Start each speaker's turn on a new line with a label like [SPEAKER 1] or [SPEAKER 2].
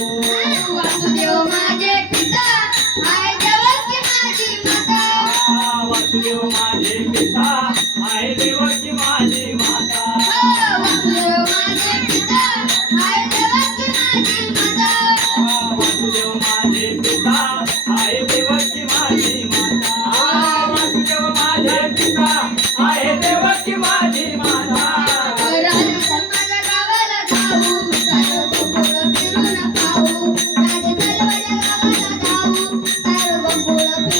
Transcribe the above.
[SPEAKER 1] Hai, aku.